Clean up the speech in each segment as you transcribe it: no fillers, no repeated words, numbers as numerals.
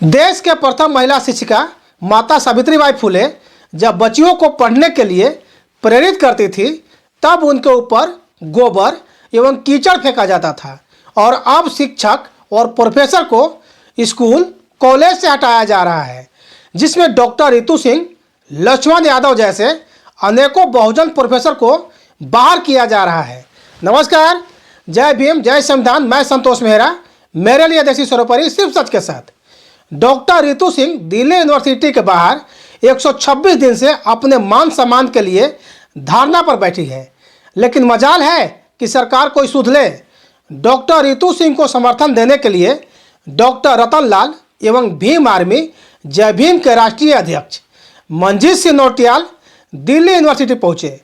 देश के प्रथम महिला शिक्षिका माता सावित्रीबाई फुले जब बच्चियों को पढ़ने के लिए प्रेरित करती थी तब उनके ऊपर गोबर एवं कीचड़ फेंका जाता था और अब शिक्षक और प्रोफेसर को स्कूल कॉलेज से हटाया जा रहा है, जिसमें डॉक्टर रितु सिंह, लक्ष्मण यादव जैसे अनेकों बहुजन प्रोफेसर को बाहर किया जा रहा है। नमस्कार, जय भीम, जय संविधान। मैं संतोष मेहरा, मेरे लिए देसी सर्वोपरि सिर्फ सच के साथ। डॉक्टर रितु सिंह दिल्ली यूनिवर्सिटी के बाहर 126 दिन से अपने मान सम्मान के लिए धरना पर बैठी है, लेकिन मजाल है कि सरकार कोई सुध ले। डॉक्टर रितु सिंह को समर्थन देने के लिए डॉक्टर रतन लाल एवं भीम आर्मी जय भीम के राष्ट्रीय अध्यक्ष मंजीत सिंह नौटियाल दिल्ली यूनिवर्सिटी पहुंचे।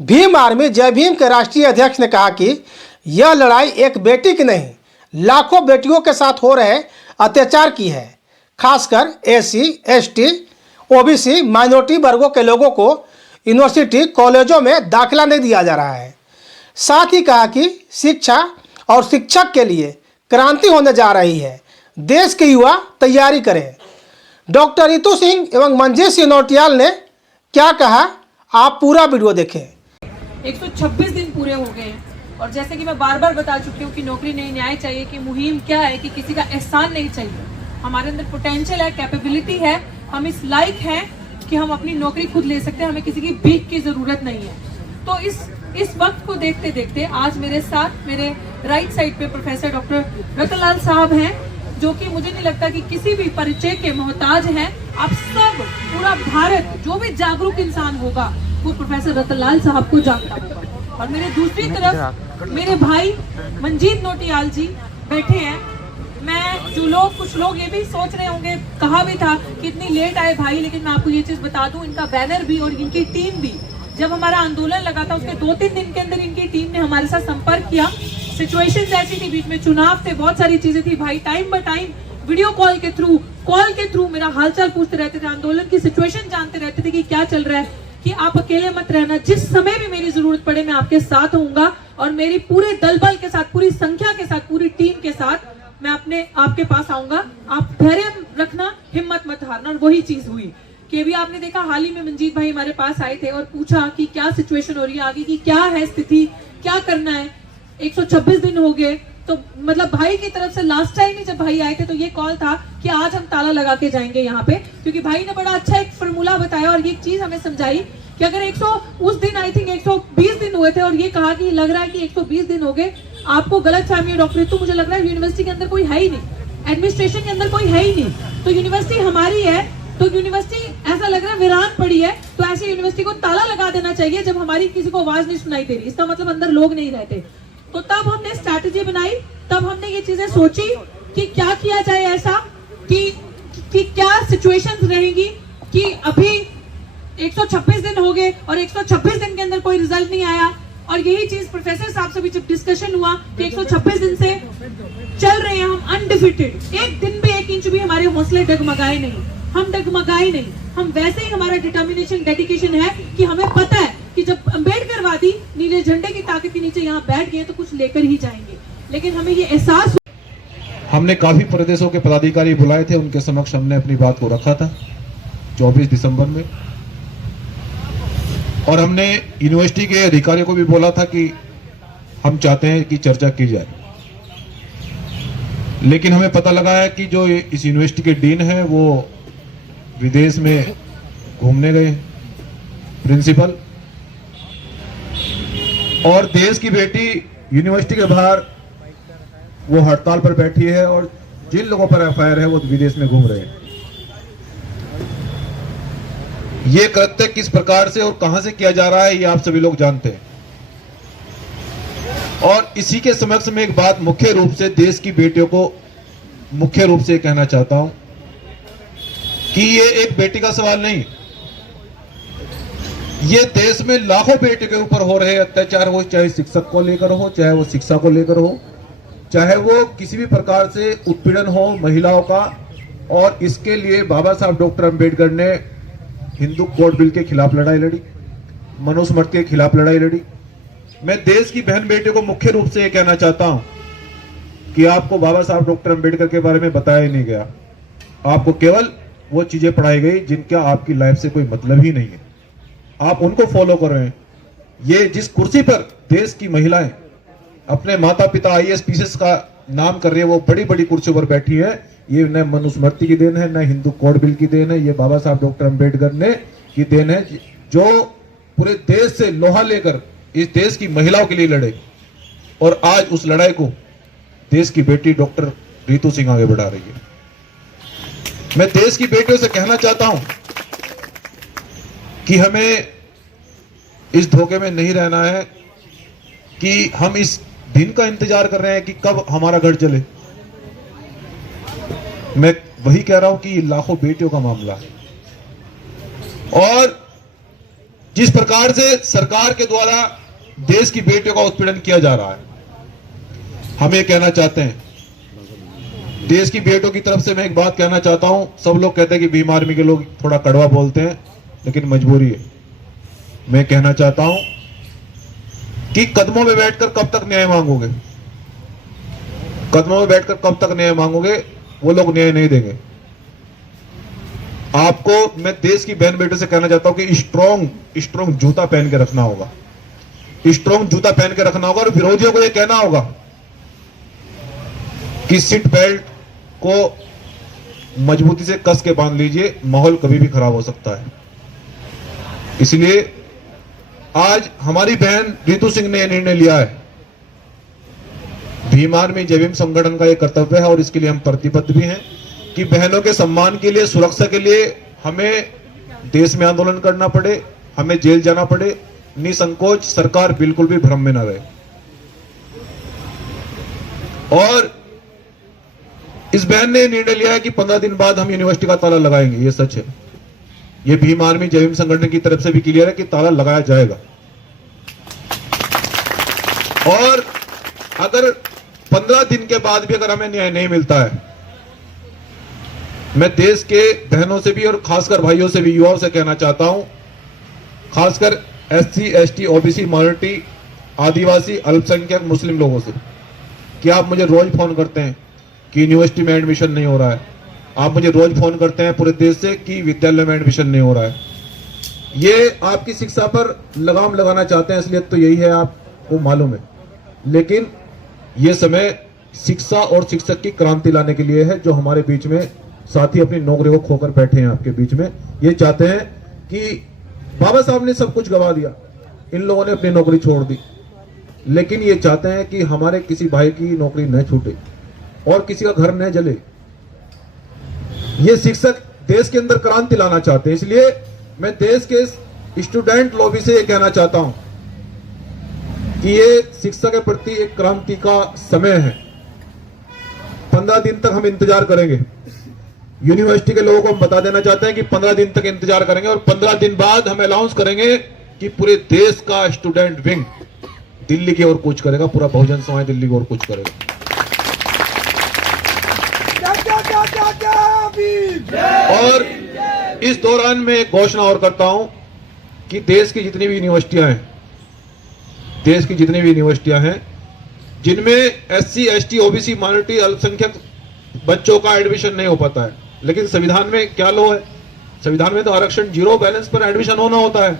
भीम आर्मी जय भीम के राष्ट्रीय अध्यक्ष ने कहा कि यह लड़ाई एक बेटी की नहीं, लाखों बेटियों के साथ हो रहे अत्याचार की है। खासकर एससी, एसटी, ओबीसी, माइनॉरिटी वर्गों के लोगों को यूनिवर्सिटी कॉलेजों में दाखिला नहीं दिया जा रहा है। साथ ही कहा कि शिक्षा और शिक्षक के लिए क्रांति होने जा रही है, देश के युवा तैयारी करें। डॉक्टर रितु सिंह एवं मंजीत सिंह नौटियाल ने क्या कहा, आप पूरा वीडियो देखें। 126 दिन पूरे हो गए हैं और जैसे कि मैं बार बार बता चुकी हूँ कि नौकरी नहीं, न्याय चाहिए कि मुहिम क्या है कि किसी का एहसान नहीं चाहिए। हमारे अंदर पोटेंशियल है, कैपेबिलिटी है, हम इस लायक हैं कि हम अपनी नौकरी खुद ले सकते हैं, हमें किसी की भीख की जरूरत नहीं है। तो इस वक्त को देखते देखते आज मेरे साथ मेरे राइट साइड पे प्रोफेसर डॉक्टर रतनलाल साहब हैं, जो कि मुझे नहीं लगता कि किसी भी परिचय के मोहताज हैं। आप सब, पूरा भारत, जो भी जागरूक इंसान होगा वो प्रोफेसर रतनलाल साहब को जानता होगा। और मेरे दूसरी तरफ मेरे भाई मंजीत नौटियाल जी बैठे हैं। कुछ लोग ये भी सोच रहे होंगे, कहा भी था कि इतनी लेट आए भाई, लेकिन मैं आपको ये चीज बता दूं, इनका बैनर भी और इनकी टीम भी, जब हमारा आंदोलन लगा था उसके 2-3 दिन के अंदर इनकी टीम ने हमारे साथ संपर्क किया। सिचुएशंस ऐसी थी, बीच में चुनाव थे, बहुत सारी चीजें थी। भाई time by time video call के थ्रू मेरा हालचाल पूछते रहते थे, आंदोलन की सिचुएशन जानते रहते थे कि क्या चल रहा है, कि आप अकेले मत रहना, जिस समय भी मेरी जरूरत पड़े मैं आपके साथ होऊंगा। और मेरी पूरे दल बल के साथ, पूरी संख्या के साथ, पूरी टीम के साथ मैं आपके पास आऊंगा। आप धैर्य रखना, हिम्मत मत हारना। और वही चीज हुई कि अभी आपने देखा, हाल ही में मंजीत भाई हमारे पास आए थे और पूछा कि क्या सिचुएशन हो रही है, आगे की क्या है स्थिति, क्या करना है। 126 दिन हो गए, तो मतलब भाई की तरफ से लास्ट टाइम ही जब भाई आए थे तो ये कॉल था कि आज हम ताला लगा के जाएंगे यहाँ पे, क्योंकि भाई ने बड़ा अच्छा एक फॉर्मूला बताया और ये चीज हमें समझाई कि अगर 120 दिन हुए थे और ये कहा कि लग रहा है कि 120 दिन हो गए, आपको गलत फहमी है डॉक्टर, तो मुझे लग रहा है यूनिवर्सिटी के अंदर कोई है ही नहीं, एडमिनिस्ट्रेशन के अंदर कोई है ही नहीं, तो यूनिवर्सिटी हमारी है, तो यूनिवर्सिटी ऐसा लग रहा है वीरान पड़ी है, तो ऐसी यूनिवर्सिटी को ताला लगा देना चाहिए जब हमारी किसी को आवाज नहीं सुनाई दे रही। इसका मतलब अंदर लोग नहीं रहते। तो तब हमने स्ट्रैटेजी बनाई, तब हमने ये चीजें सोची कि क्या किया जाए ऐसा कि क्या सिचुएशंस रहेंगी कि अभी 126 दिन हो गए और 126 दिन के अंदर कोई रिजल्ट नहीं आया। और यही चीज प्रोफेसर साहब से भी जब डिस्कशन हुआ कि 126 दिन से चल रहे हैं हम अनडिफिटेड, एक दिन भी 1 इंच भी हमारे हौसले डगमगाए नहीं, हम डगमगाए नहीं, हम वैसे ही, हमारा डिटर्मिनेशन, डेडिकेशन है कि हमें पता है कि जब अम्बेडकरवादी नीले झंडे की ताकत के नीचे यहाँ बैठ गए तो कुछ लेकर ही जाएंगे। लेकिन हमें ये एहसास, हमने काफी प्रदेशों के पदाधिकारी बुलाए थे, उनके समक्ष हमने अपनी बात को रखा था 24 दिसंबर में, और हमने यूनिवर्सिटी के अधिकारियों को भी बोला था कि हम चाहते हैं कि चर्चा की जाए। लेकिन हमें पता लगा है कि जो इस यूनिवर्सिटी के डीन है वो विदेश में घूमने गए, प्रिंसिपल, और देश की बेटी यूनिवर्सिटी के बाहर वो हड़ताल पर बैठी है, और जिन लोगों पर एफआईआर है वो विदेश में घूम रहे हैं। ये कृत्य किस प्रकार से और कहां से किया जा रहा है ये आप सभी लोग जानते हैं। और इसी के समक्ष में एक बात मुख्य रूप से देश की बेटियों को मुख्य रूप से कहना चाहता हूं कि ये एक बेटी का सवाल नहीं, ये देश में लाखों बेटे के ऊपर हो रहे अत्याचार हो, चाहे शिक्षक को लेकर हो, चाहे वो शिक्षा को लेकर हो, चाहे वो किसी भी प्रकार से उत्पीड़न हो महिलाओं का। और इसके लिए बाबा साहब डॉक्टर अंबेडकर ने हिंदू कोड बिल के खिलाफ लड़ाई लड़ी, मनुस्मृति के खिलाफ लड़ाई लड़ी। मैं देश की बहन बेटियों को मुख्य रूप से ये कहना चाहता हूं कि आपको बाबा साहब डॉक्टर अंबेडकर के बारे में बताया ही नहीं गया। आपको केवल वो चीजें पढ़ाई गई जिनका आपकी लाइफ से कोई मतलब ही नहीं है, आप उनको फॉलो कर रहे हैं। ये जिस कुर्सी पर देश की महिलाएं अपने माता पिता IAS PCS का नाम कर रही है, वो बड़ी बड़ी कुर्सियों पर बैठी है, ये न मनुस्मृति की देन है, न हिंदू कोड बिल की देन है, ये बाबा साहब डॉक्टर अम्बेडकर ने की देन है, जो पूरे देश से लोहा लेकर इस देश की महिलाओं के लिए लड़े, और आज उस लड़ाई को देश की बेटी डॉक्टर रितु सिंह आगे बढ़ा रही है। मैं देश की बेटियों से कहना चाहता हूं कि हमें इस धोखे में नहीं रहना है कि हम इस दिन का इंतजार कर रहे हैं कि कब हमारा घर चले। मैं वही कह रहा हूं कि ये लाखों बेटियों का मामला है, और जिस प्रकार से सरकार के द्वारा देश की बेटियों का उत्पीड़न किया जा रहा है, हम ये कहना चाहते हैं, देश की बेटियों की तरफ से मैं एक बात कहना चाहता हूं। सब लोग कहते हैं कि भीम आर्मी के लोग थोड़ा कड़वा बोलते हैं, लेकिन मजबूरी है। मैं कहना चाहता हूं कि कदमों में बैठकर कब तक न्याय मांगोगे, कदमों में बैठकर कब तक न्याय मांगोगे, वो लोग न्याय नहीं देंगे आपको। मैं देश की बहन बेटों से कहना चाहता हूं कि स्ट्रॉन्ग जूता पहन के रखना होगा, स्ट्रॉन्ग जूता पहन के रखना होगा, और विरोधियों को यह कहना होगा कि सीट बेल्ट को मजबूती से कस के बांध लीजिए, माहौल कभी भी खराब हो सकता है। इसलिए आज हमारी बहन रितु सिंह ने यह निर्णय लिया है, भीम आर्मी जय भीम संगठन का यह कर्तव्य है, और इसके लिए हम प्रतिबद्ध भी हैं कि बहनों के सम्मान के लिए, सुरक्षा के लिए हमें देश में आंदोलन करना पड़े, हमें जेल जाना पड़े, निसंकोच, सरकार बिल्कुल भी भ्रम में न रहे। और इस बहन ने निर्णय लिया है कि 15 दिन बाद हम यूनिवर्सिटी का ताला लगाएंगे। ये सच है, ये भीम आर्मी जय भीम संगठन की तरफ से भी क्लियर है कि ताला लगाया जाएगा। और अगर 15 दिन के बाद भी अगर हमें न्याय नहीं मिलता है, मैं देश के बहनों से भी और खासकर भाइयों से भी, युवाओं से कहना चाहता हूं, खासकर SC ST OBC माइनॉरिटी, आदिवासी, अल्पसंख्यक, मुस्लिम लोगों से, कि आप मुझे रोज फोन करते हैं कि यूनिवर्सिटी में एडमिशन नहीं हो रहा है, आप मुझे रोज फोन करते हैं पूरे देश से कि विद्यालय में एडमिशन नहीं हो रहा है। ये आपकी शिक्षा पर लगाम लगाना चाहते हैं, इसलिए तो यही है, आपको मालूम है। लेकिन ये समय शिक्षा और शिक्षक की क्रांति लाने के लिए है, जो हमारे बीच में साथी अपनी नौकरी को खोकर बैठे हैं आपके बीच में। ये चाहते हैं कि बाबा साहब ने सब कुछ गवा दिया, इन लोगों ने अपनी नौकरी छोड़ दी, लेकिन ये चाहते हैं कि हमारे किसी भाई की नौकरी न छूटे और किसी का घर न जले। ये शिक्षक देश के अंदर क्रांति लाना चाहते हैं। इसलिए मैं देश के स्टूडेंट लॉबी से ये कहना चाहता हूं कि ये शिक्षा के प्रति एक क्रांति का समय है। 15 दिन तक हम इंतजार करेंगे, यूनिवर्सिटी के लोगों को हम बता देना चाहते हैं कि 15 दिन तक इंतजार करेंगे, और 15 दिन बाद हम अनाउंस करेंगे कि पूरे देश का स्टूडेंट विंग दिल्ली की ओर कूच करेगा, पूरा बहुजन समाज दिल्ली की ओर कूच करेगा। और इस दौरान मैं एक घोषणा और करता हूं कि देश की जितनी भी यूनिवर्सिटियां हैं, देश की जितनी भी यूनिवर्सिटियां हैं जिनमें SC ST OBC माइनॉरिटी, अल्पसंख्यक बच्चों का एडमिशन नहीं हो पाता है, लेकिन संविधान में क्या लो है, संविधान में तो आरक्षण 0 बैलेंस पर एडमिशन होना होता है,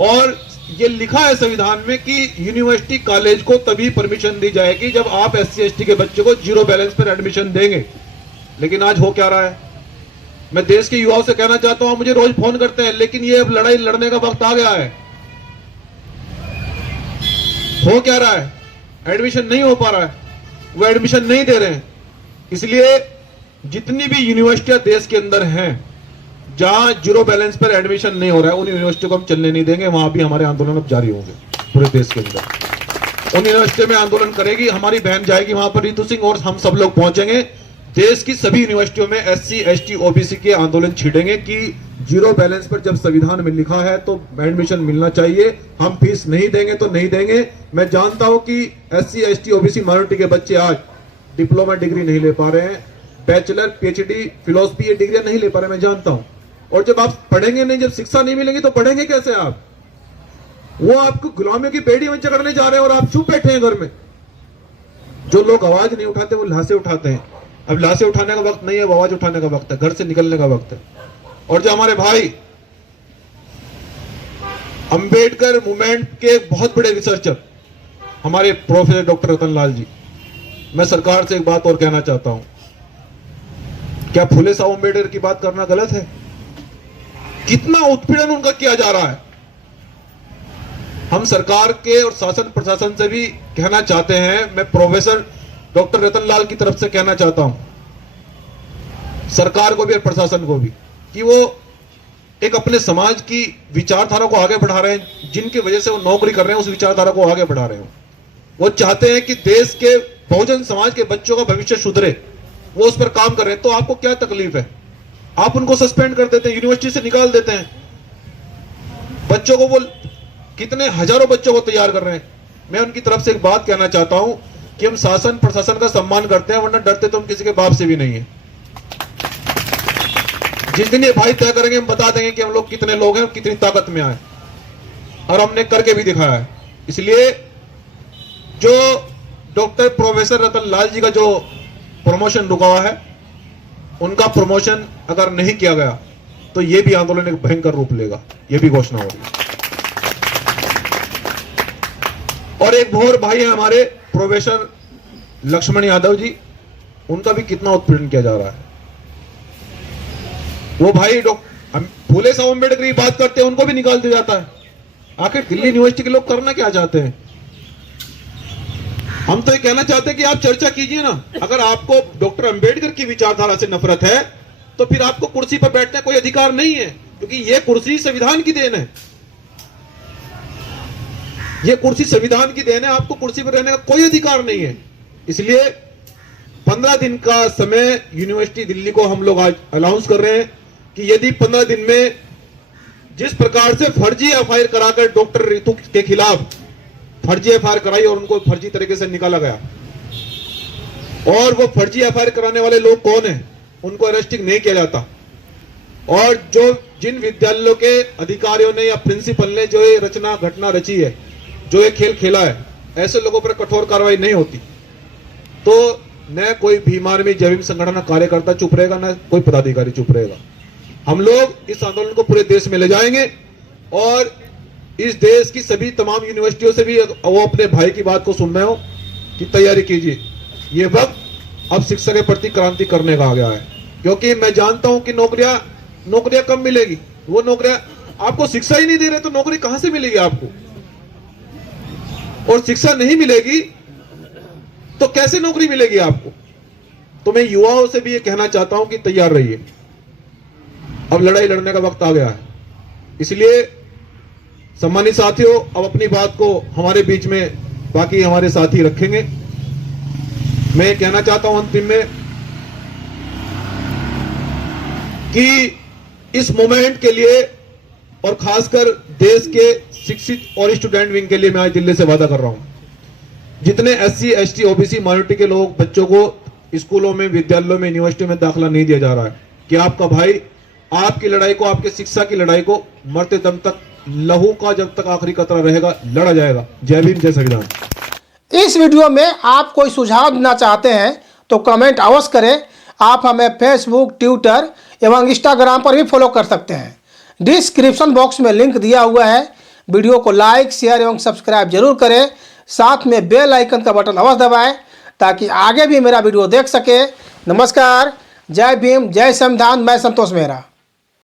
और ये लिखा है संविधान में कि यूनिवर्सिटी कॉलेज को तभी परमिशन दी जाएगी जब आप SC ST के बच्चे को 0 बैलेंस पर एडमिशन देंगे। लेकिन आज हो क्या रहा है, मैं देश के युवाओं से कहना चाहता हूं, मुझे रोज फोन करते हैं, लेकिन ये अब लड़ाई लड़ने का वक्त आ गया है। हो क्या रहा है, एडमिशन नहीं हो पा रहा है, वो एडमिशन नहीं दे रहे हैं। इसलिए जितनी भी यूनिवर्सिटियां देश के अंदर हैं जहां 0 बैलेंस पर एडमिशन नहीं हो रहा है, उन यूनिवर्सिटियों को हम चलने नहीं देंगे, वहां भी हमारे आंदोलन अब जारी होंगे पूरे देश के अंदर। उन यूनिवर्सिटियों में आंदोलन करेगी हमारी बहन, जाएगी वहां पर रितु सिंह, और हम सब लोग पहुंचेंगे। देश की सभी यूनिवर्सिटियों में SC ST OBC के आंदोलन छिड़ेंगे कि 0 बैलेंस पर जब संविधान में लिखा है तो एडमिशन मिलना चाहिए, हम फीस नहीं देंगे तो नहीं देंगे। मैं जानता हूं कि SC ST OBC माइनॉरिटी के बच्चे आज डिप्लोमा डिग्री नहीं ले पा रहे हैं, बैचलर PhD फिलोसफी ये डिग्रियां नहीं ले पा रहे, मैं जानता हूं। और जब आप पढ़ेंगे नहीं, जब शिक्षा नहीं मिलेंगी तो पढ़ेंगे कैसे आप? वो आपको गुलामी की बेड़ी में चढ़ने जा रहे हैं और आप चुप बैठे हैं घर में। जो लोग आवाज नहीं उठाते वो लाशें उठाते हैं। अब लाशें उठाने का वक्त नहीं है, आवाज उठाने का वक्त है, घर से निकलने का वक्त है। और जो हमारे भाई अंबेडकर मूवमेंट के बहुत बड़े रिसर्चर हमारे प्रोफेसर डॉक्टर रतन लाल जी, मैं सरकार से एक बात और कहना चाहता हूं, क्या फुले साहब अंबेडकर की बात करना गलत है? कितना उत्पीड़न उनका किया जा रहा है। हम सरकार के और शासन प्रशासन से भी कहना चाहते हैं, मैं प्रोफेसर डॉक्टर रतन लाल की तरफ से कहना चाहता हूं, सरकार को भी और प्रशासन को भी, कि वो एक अपने समाज की विचारधारा को आगे बढ़ा रहे हैं, जिनकी वजह से वो नौकरी कर रहे हैं उस विचारधारा को आगे बढ़ा रहे हो। वो चाहते हैं कि देश के बहुजन समाज के बच्चों का भविष्य सुधरे, वो उस पर काम कर रहे हैं। तो आपको क्या तकलीफ है? आप उनको सस्पेंड कर देते हैं, यूनिवर्सिटी से निकाल देते हैं, बच्चों को वो कितने हजारों बच्चों को तैयार कर रहे हैं। मैं उनकी तरफ से एक बात कहना चाहता हूं कि हम शासन प्रशासन का सम्मान करते हैं, वरना डरते तो हम किसी के बाप से भी नहीं है। जिस दिन ये भाई तय करेंगे हम बता देंगे कि हम लोग कितने लोग हैं और कितनी ताकत में आए, और हमने करके भी दिखाया है। इसलिए जो डॉक्टर प्रोफेसर रतन लाल जी का जो प्रमोशन रुका हुआ है, उनका प्रमोशन अगर नहीं किया गया तो यह भी आंदोलन एक भयंकर रूप लेगा, यह भी घोषणा होगी। और एक और भाई है हमारे प्रोफेसर लक्ष्मण यादव जी, उनका भी कितना उत्पीड़न किया जा रहा है। वो भाई फूले साहब अम्बेडकर की बात करते हैं, उनको भी निकाल दिया जाता है। आखिर दिल्ली यूनिवर्सिटी के लोग करना क्या चाहते हैं? हम तो ये कहना चाहते हैं कि आप चर्चा कीजिए ना। अगर आपको डॉक्टर अंबेडकर की विचारधारा से नफरत है तो फिर आपको कुर्सी पर बैठने का कोई अधिकार नहीं है, क्योंकि यह कुर्सी संविधान की देन है। यह कुर्सी संविधान की देन है, आपको कुर्सी पर रहने का कोई अधिकार नहीं है। इसलिए 15 दिन का समय यूनिवर्सिटी दिल्ली को हम लोग आज अनाउंस कर रहे हैं कि यदि 15 दिन में जिस प्रकार से फर्जी एफआईआर कराकर डॉक्टर रितु के खिलाफ फर्जी एफआईआर कराई और उनको फर्जी तरीके से निकाला गया, और वो फर्जी एफआईआर कराने वाले लोग कौन हैं, उनको अरेस्टिंग नहीं किया जाता, और जो जिन विद्यालयों के अधिकारियों ने या प्रिंसिपल ने जो ये रचना घटना रची है, जो ये खेल खेला है, ऐसे लोगों पर कठोर कार्रवाई नहीं होती, तो न कोई भीम आर्मी जय भीम संगठन कार्यकर्ता चुप रहेगा, न कोई पदाधिकारी चुप रहेगा। हम लोग इस आंदोलन को पूरे देश में ले जाएंगे, और इस देश की सभी तमाम यूनिवर्सिटियों से भी वो अपने भाई की बात को सुन रहे हो कि तैयारी कीजिए। ये वक्त अब शिक्षा के प्रति क्रांति करने का आ गया है, क्योंकि मैं जानता हूं कि नौकरियां कब मिलेगी। वो नौकरियां आपको शिक्षा ही नहीं दे रहे तो नौकरी कहां से मिलेगी आपको? और शिक्षा नहीं मिलेगी तो कैसे नौकरी मिलेगी आपको? तो मैं युवाओं से भी ये कहना चाहता हूं कि तैयार रहिए, अब लड़ाई लड़ने का वक्त आ गया है। इसलिए सम्मानित साथियों, अब अपनी बात को हमारे बीच में बाकी हमारे साथी रखेंगे। मैं कहना चाहता हूं अंतिम में कि इस मूवमेंट के लिए और खासकर देश के शिक्षित और स्टूडेंट विंग के लिए मैं आज दिल्ली से वादा कर रहा हूं, जितने SC ST OBC माइनॉरिटी के लोग बच्चों को स्कूलों में, विद्यालयों में, यूनिवर्सिटी में दाखिला नहीं दिया जा रहा है, कि आपका भाई आपकी लड़ाई को, आपके शिक्षा की लड़ाई को मरते दम तक, लहू का जब तक आखिरी कतरा रहेगा, लड़ा जाएगा। जय भीम, जय संविधान। इस वीडियो में आप कोई सुझाव देना चाहते हैं तो कमेंट अवश्य करें। आप हमें फेसबुक, ट्विटर एवं इंस्टाग्राम पर भी फॉलो कर सकते हैं। डिस्क्रिप्शन बॉक्स में लिंक दिया हुआ है। वीडियो को लाइक, शेयर एवं सब्सक्राइब जरूर करें। साथ में बेल आइकन का बटन अवश्य दबाएं ताकि आगे भी मेरा वीडियो देख सके। नमस्कार, जय भीम, जय संविधान। मैं संतोष मेहरा।